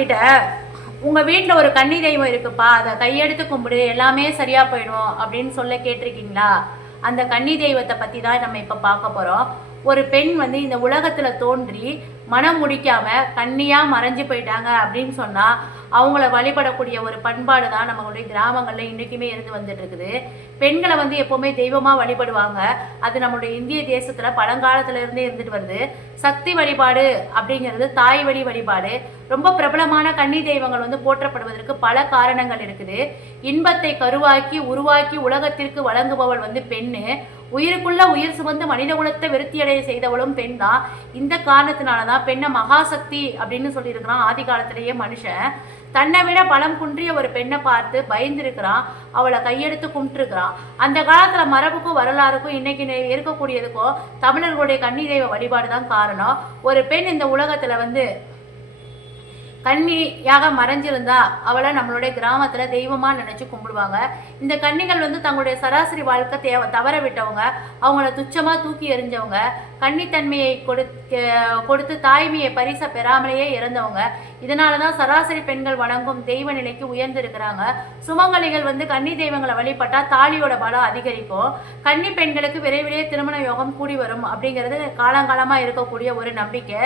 கிட்ட உங்கள் வீட்டில் ஒரு கன்னி தெய்வம் இருக்குப்பா, அதை கையெடுத்து கும்பிடு எல்லாமே சரியாக போயிடும் அப்படின்னு சொல்ல கேட்டிருக்கீங்களா? அந்த கன்னி தெய்வத்தை பற்றி தான் நம்ம இப்போ பார்க்க போகிறோம். ஒரு பெண் வந்து இந்த உலகத்தில் தோன்றி மனம் முடிக்காமல் கன்னியாக மறைஞ்சு போயிட்டாங்க அப்படின்னு சொன்னால் அவங்கள வழிபடக்கூடிய ஒரு பண்பாடு தான் நம்மளுடைய கிராமங்களில் இன்றைக்குமே இருந்து வந்துட்டு இருக்குது. பெண்களை வந்து எப்போவுமே தெய்வமாக வழிபடுவாங்க. அது நம்மளுடைய இந்திய தேசத்தில் பழங்காலத்துல இருந்தே இருந்துட்டு வருது. சக்தி வழிபாடு அப்படிங்கிறது தாய் வழி வழிபாடு. ரொம்ப பிரபலமான கன்னி தெய்வங்கள் வந்து போற்றப்படுவதற்கு பல காரணங்கள் இருக்குது. இன்பத்தை கருவாக்கி உருவாக்கி உலகத்திற்கு வழங்குபவள் வந்து பெண்ணு. உயிருக்குள்ள உயிர் சுமந்து மனித குலத்தை விருத்தியடைய செய்தவளும் பெண் தான். இந்த காரணத்தினாலதான் பெண்ணை மகாசக்தி அப்படின்னு சொல்லியிருக்கிறான் ஆதி காலத்திலேயே மனுஷன். தன்னை விட பலம் குன்றிய ஒரு பெண்ணை பார்த்து பயந்துருக்கிறான், அவளை கையெடுத்து கும்பிட்டுருக்கிறான். அந்த காலத்துல மரபுக்கும் வரலாறுக்கும் இன்னைக்கு இருக்கக்கூடியதுக்கும் தமிழர்களுடைய கன்னி தெய்வ வழிபாடு தான் காரணம். ஒரு பெண் இந்த உலகத்துல வந்து கன்னியாக மறைஞ்சிருந்தா அவளை நம்மளுடைய கிராமத்தில் தெய்வமாக நினச்சி கும்பிடுவாங்க. இந்த கன்னிகள் வந்து தங்களுடைய சராசரி வாழ்க்கை தவற விட்டவங்க, அவங்கள துச்சமாக தூக்கி எறிஞ்சவங்க, கன்னித்தன்மையை கொடுத்து தாய்மையை பரிசை பெறாமலேயே இறந்தவங்க. இதனால தான் சராசரி பெண்கள் வணங்கும் தெய்வ நிலைக்கு உயர்ந்திருக்கிறாங்க. சுமங்கலிகள் வந்து கன்னி தெய்வங்களை வழிபட்டால் தாலியோட பலம் அதிகரிக்கும். கன்னி பெண்களுக்கு விரைவிலேயே திருமண யோகம் கூடி வரும் அப்படிங்கிறது காலங்காலமாக இருக்கக்கூடிய ஒரு நம்பிக்கை.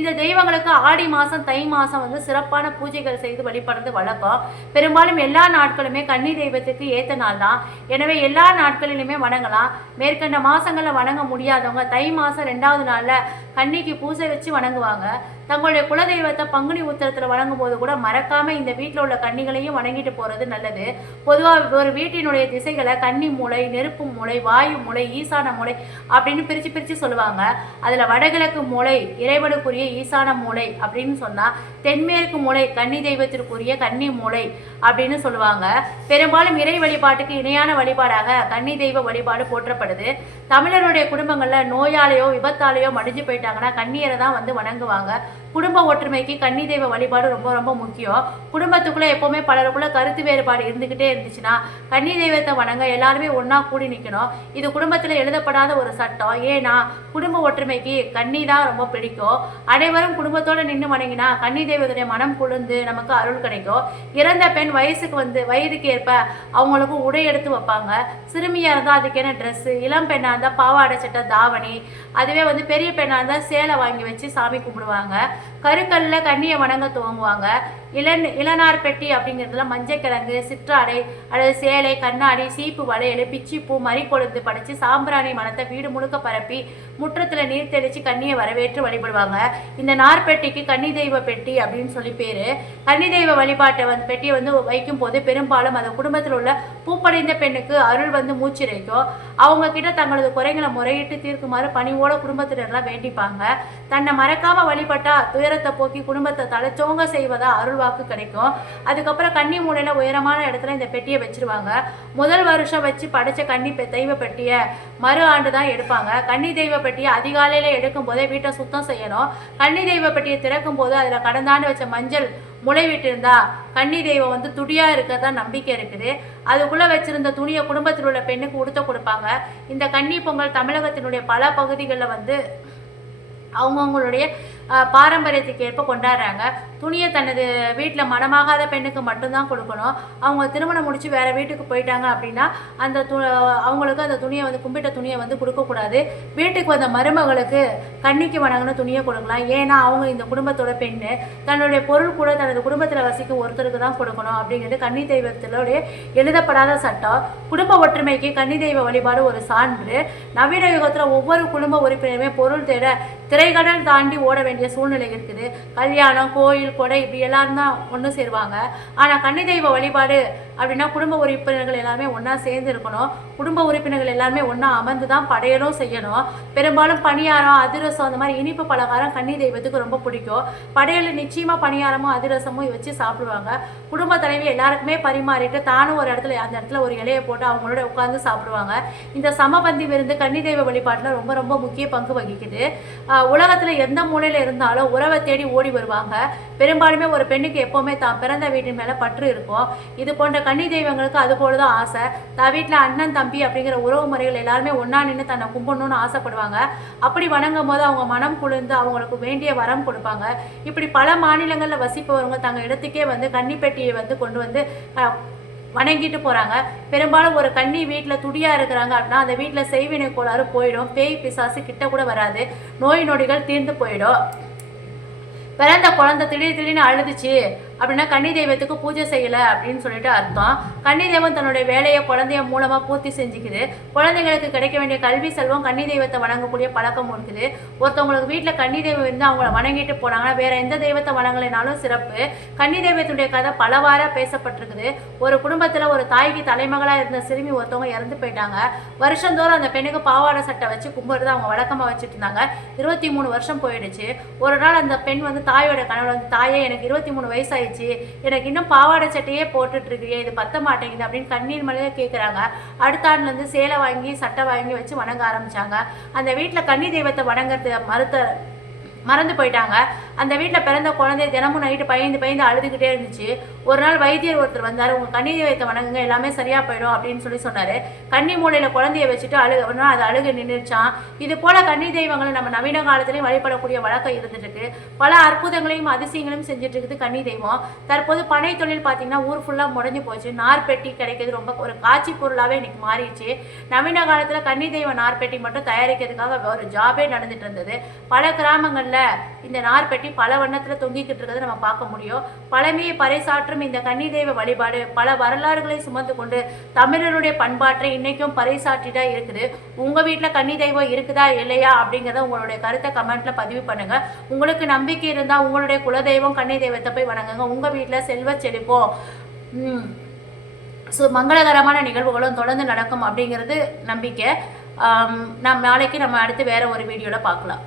இந்த தெய்வங்களுக்கு ஆடி மாதம் தை மாதம் வந்து சிறப்பான பூஜைகள் செய்து வழிபடுறது வழக்கம். பெரும்பாலும் எல்லா நாட்களுமே கன்னி தெய்வத்துக்கு ஏற்ற நாள் தான். எனவே எல்லா நாட்களிலுமே வணங்கலாம். மேற்கண்ட மாதங்களில் வணங்க முடியாதவங்க தை மாதம் 2வது நாளில் கன்னிக்கு பூஜை வச்சு வணங்குவாங்க. தங்களுடைய குலதெய்வத்தை பங்குனி உத்திரத்தில் வணங்கும் போது கூட மறக்காம இந்த வீட்டில் உள்ள கன்னிகளையும் வணங்கிட்டு போறது நல்லது. பொதுவாக ஒரு வீட்டினுடைய திசைகளை கன்னி மூலை, நெருப்பு மூலை, வாயு மூலை, ஈசான மூலை அப்படின்னு பிரித்து சொல்லுவாங்க. அதில் வடகிழக்கு மூலை இறைவனுக்குரிய ஈசான மூலை அப்படின்னு சொன்னால், தென்மேற்கு மூலை கன்னி தெய்வத்திற்குரிய கன்னி மூலை அப்படின்னு சொல்லுவாங்க. பெரும்பாலும் இறை வழிபாட்டுக்கு இணையான வழிபாடாக கன்னி தெய்வ வழிபாடு போற்றப்படுது. தமிழருடைய குடும்பங்களில் நோயாலேயோ விபத்தாலேயோ மடிஞ்சு போயிட்டாங்கன்னா கன்னியரை தான் வந்து வணங்குவாங்க. குடும்ப ஒற்றுமைக்கு கன்னி தெய்வ வழிபாடு ரொம்ப ரொம்ப முக்கியம். குடும்பத்துக்குள்ளே எப்போவுமே பலருக்குள்ள கருத்து வேறுபாடு இருந்துக்கிட்டே இருந்துச்சுன்னா கன்னி தெய்வத்தை வணங்க எல்லாருமே ஒன்றா கூடி நிற்கணும். இது குடும்பத்தில் எழுதப்படாத ஒரு சட்டம். ஏன்னா குடும்ப ஒற்றுமைக்கு கன்னி தான் ரொம்ப பிடிக்கும். அனைவரும் குடும்பத்தோடு நின்று வணங்கினா கன்னி தெய்வத்துடைய மனம் குளிர்ந்து நமக்கு அருள் கிடைக்கும். இறந்த பெண் வயதுக்கு ஏற்ப அவங்களுக்கு உடை எடுத்து வைப்பாங்க. சிறுமியாக இருந்தால் அதுக்கேன ட்ரெஸ்ஸு, இளம் பெண்ணாக இருந்தால் பாவாடை சட்டை தாவணி, அதுவே வந்து பெரிய பெண்ணாக இருந்தால் சேலை வாங்கி வச்சு சாமி கும்பிடுவாங்க. கருக்கல்ல கன்னியை வணங்க துவங்குவாங்க. இளநார் பெட்டி அப்படிங்கிறதுல மஞ்சக்கிழங்கு, சிற்றாடை அல்லது சேலை, கண்ணாடி, சீப்பு வளையல், பிச்சிப்பூ, மறிக்கொழுந்து படைச்சு சாம்பிராணி மனத்தை வீடு முழுக்க பரப்பி முற்றத்தில் நீர் தெளித்து கன்னியை வரவேற்று வழிபடுவாங்க. இந்த நார்பெட்டிக்கு கன்னி தெய்வ பெட்டி அப்படின்னு சொல்லி பேர். கன்னி தெய்வ வழிபாட்டை பெட்டியை வந்து வைக்கும் போது பெரும்பாலும் அந்த குடும்பத்தில் உள்ள பூப்படைந்த பெண்ணுக்கு அருள் வந்து மூச்சிரைக்கும். அவங்க கிட்ட தங்களது குறைகளை முறையிட்டு தீர்க்குமாறு பணிவோட குடும்பத்தினர்லாம் வேண்டிப்பாங்க. தன்னை மறக்காம வழிபட்டா துயரத்தை போக்கி குடும்பத்தை தலைச்சோங்க செய்வதா அருள்வாக்கு கிடைக்கும். அதுக்கப்புறம் கன்னி மூலையில உயரமான இடத்துல இந்த பெட்டியை வச்சிருவாங்க. முதல் வருஷம் வச்சு படைச்ச கன்னி தெய்வ பெட்டியை மறு ஆண்டு தான் எடுப்பாங்க. கன்னி தெய்வ பெட்டியை அதிகாலையில எடுக்கும் போதே வீட்டை சுத்தம் செய்யணும். கன்னி தெய்வ பெட்டியை திறக்கும் போது அதுல கடந்த ஆண்டு வச்ச மஞ்சள் முளைவிட்டு இருந்தா கன்னி தெய்வம் வந்து துடியா இருக்கிறதா நம்பிக்கை இருக்குது. அதுக்குள்ள வச்சிருந்த துணியை குடும்பத்தில் உள்ள பெண்ணுக்கு உடுத்த கொடுப்பாங்க. இந்த கன்னி பொங்கல் தமிழகத்தினுடைய பல பகுதிகளில் வந்து அவங்கவுங்களுடைய பாரம்பரியத்துக்கு ஏற்ப கொண்டாடுறாங்க. துணியை தனது வீட்டில் மனமாகாத பெண்ணுக்கு மட்டும்தான் கொடுக்கணும். அவங்க திருமணம் முடிச்சு வேற வீட்டுக்கு போயிட்டாங்க அப்படின்னா அந்த அவங்களுக்கு அந்த துணியை வந்து கும்பிட்ட துணியை வந்து கொடுக்கக்கூடாது. வீட்டுக்கு வந்த மருமகளுக்கு கன்னிக்கு வணங்கின துணியை கொடுக்கலாம். ஏன்னா அவங்க இந்த குடும்பத்தோட பெண்ணு. தன்னுடைய பொருள் கூட தனது குடும்பத்தில் வசிக்கும் ஒருத்தருக்கு தான் கொடுக்கணும் அப்படிங்கிறது கன்னி தெய்வத்தினுடைய எழுதப்படாத சட்டம். குடும்ப ஒற்றுமைக்கு கன்னி தெய்வ வழிபாடு ஒரு சான்று. நவீன யுகத்தில் ஒவ்வொரு குடும்ப உறுப்பினருமே பொருள் தேட திரைக்கடல் தாண்டி ஓட வேண்டிய சூழ்நிலை இருக்குது. கல்யாணம், கோயில், கொடை இப்படி எல்லாரும் தான் ஒன்று சேருவாங்க. ஆனால் கன்னி தெய்வ வழிபாடு அப்படின்னா குடும்ப உறுப்பினர்கள் எல்லாருமே ஒன்றா சேர்ந்து இருக்கணும். குடும்ப உறுப்பினர்கள் எல்லாருமே ஒன்றா அமர்ந்து தான் படையலும் செய்யணும். பெரும்பாலும் பணியாரம், அதிரசம் அந்த மாதிரி இனிப்பு பலகாரம் கன்னி தெய்வத்துக்கு ரொம்ப பிடிக்கும். படையல் நிச்சயமாக பணியாரமும் அதிரசமும் வச்சு சாப்பிடுவாங்க. குடும்ப தலைவி எல்லாருக்குமே பரிமாறிட்டு தானும் ஒரு இடத்துல அந்த இடத்துல ஒரு இலையை போட்டு அவங்களோட உட்காந்து சாப்பிடுவாங்க. இந்த சமபந்தி விருந்து கன்னி தெய்வ வழிபாட்டில் ரொம்ப ரொம்ப முக்கிய பங்கு வகிக்குது. உலகத்தில் எந்த மூலையில் இருந்தாலும் உறவை தேடி ஓடி வருவாங்க. பெரும்பாலுமே ஒரு பெண்ணுக்கு எப்போவுமே தான் பிறந்த வீட்டின் மேலே பற்று இருக்கும். இது போன்ற கன்னி தெய்வங்களுக்கு அது போல தான் ஆசை. தான் வீட்டில் அண்ணன் தம்பி அப்படிங்கிற உறவு முறைகள் எல்லாருமே ஒன்றா நின்று தன்னை கும்பிடணும்னு ஆசைப்படுவாங்க. அப்படி வணங்கும் போது அவங்க மனம் குளிர்ந்து அவங்களுக்கு வேண்டிய வரம் கொடுப்பாங்க. இப்படி பல மாநிலங்களில் வசிப்பவங்க தங்கள் இடத்துக்கே வந்து கன்னிப்பெட்டியை வந்து கொண்டு வந்து வணங்கிட்டு போகிறாங்க. பெரும்பாலும் ஒரு கன்னி வீட்டில் துடியாக இருக்கிறாங்க அப்படின்னா அந்த வீட்டில் செய்வினை கோளாறு போயிடும். பேய் பிசாசு கிட்ட கூட வராது. நோய் நொடிகள் தீர்ந்து போயிடும். பிறந்த குழந்தை திடீர்னு அழுதுச்சு அப்படின்னா கன்னி தெய்வத்துக்கு பூஜை செய்யலை அப்படின்னு சொல்லிட்டு அர்த்தம். கன்னி தெய்வம் தன்னுடைய வேலையை குழந்தைய மூலமாக பூர்த்தி செஞ்சுக்குது. குழந்தைங்களுக்கு கிடைக்க வேண்டிய கல்வி செல்வம் கன்னி தெய்வத்தை வணங்கக்கூடிய பழக்கம் இருக்குது. ஒருத்தவங்களுக்கு வீட்டில் கன்னி தெய்வம் வந்து அவங்கள வணங்கிட்டு போனாங்கன்னா வேற எந்த தெய்வத்தை வணங்கலைனாலும் சிறப்பு. கன்னி தெய்வத்துடைய கதை பலவாறாக பேசப்பட்டிருக்குது. ஒரு குடும்பத்தில் ஒரு தாய்க்கு தலைமகளாக இருந்த சிறுமி ஒருத்தவங்க இறந்து போயிட்டாங்க. வருஷந்தோறும் அந்த பெண்ணுக்கு பாவாடை சட்டை வச்சு கும்பிடுறது அவங்க வழக்கமாக வச்சுட்டு இருந்தாங்க. 23 வருஷம் போயிடுச்சு. ஒரு நாள் அந்த பெண் வந்து தாயோட கனவுல வந்து, தாயே எனக்கு 23 வயசாயிடுச்சு, எனக்கு இன்னும் பாவாடை சட்டையே போட்டுட்டு இருக்கீங்க, இது பத்த மாட்டேங்குது அப்படின்னு கண்ணீர் மலையில கேட்குறாங்க. அடுத்த ஆண்டு வந்து சேலை வாங்கி சட்டை வாங்கி வச்சு வணங்க ஆரம்பிச்சாங்க. அந்த வீட்டில் கன்னி தெய்வத்தை வணங்குறது மறந்து போயிட்டாங்க. அந்த வீட்டில் பிறந்த குழந்தை தினமும் நைட்டு பயந்து அழுதுகிட்டே இருந்துச்சு. ஒரு நாள் வைத்தியர் ஒருத்தர் வந்தார். உங்கள் கன்னி தெய்வத்தை வணங்குங்க, எல்லாமே சரியாக போயிடும் அப்படின்னு சொல்லி சொன்னார். கன்னி மூலையில் குழந்தைய வச்சுட்டு அழுகனா அது அழுக நின்றுச்சான். இது போல் கன்னி தெய்வங்களை நம்ம நவீன காலத்திலையும் வழிபடக்கூடிய வழக்கம் இருந்துட்டு இருக்கு. பல அற்புதங்களையும் அதிசயங்களையும் செஞ்சுட்டு இருக்குது கன்னி தெய்வம். தற்போது பனை தொழில் பார்த்தீங்கன்னா ஊர் ஃபுல்லாக முடஞ்சி போச்சு. நார்பெட்டி கிடைக்கிறது ரொம்ப ஒரு காட்சி பொருளாகவே இன்னைக்கு மாறிடுச்சு. நவீன காலத்தில் கன்னி தெய்வ நார்பெட்டி மட்டும் தயாரிக்கிறதுக்காக ஒரு ஜாபே நடந்துட்டு இருந்தது. பல கிராமங்களில் இந்த நார்பெட்டி பல வண்ணத்தில் தொங்கிக்கிட்டு இருக்கிறத நம்ம பார்க்க முடியும். பழமையை பறைசாற்றும் இந்த கன்னி தெய்வ வழிபாடு பல வரலாறுகளை சுமந்து கொண்டு தமிழருடைய பண்பாட்டை இன்னைக்கும் பறைசாற்றிட்டா இருக்குது. உங்க வீட்டில் கன்னி தெய்வம் இருக்குதா இல்லையா அப்படிங்கிறத உங்களுடைய கருத்தை கமெண்ட்ல பதிவு பண்ணுங்க. உங்களுக்கு நம்பிக்கை இருந்தால் உங்களுடைய குலதெய்வம் கன்னி தெய்வத்தை போய் வணங்குங்க. உங்க வீட்டில் செல்வ செழிப்போம் மங்களகரமான நிகழ்வுகளும் தொடர்ந்து நடக்கும் அப்படிங்கிறது நம்பிக்கை. நாளைக்கு நம்ம அடுத்து வேற ஒரு வீடியோல பார்க்கலாம்.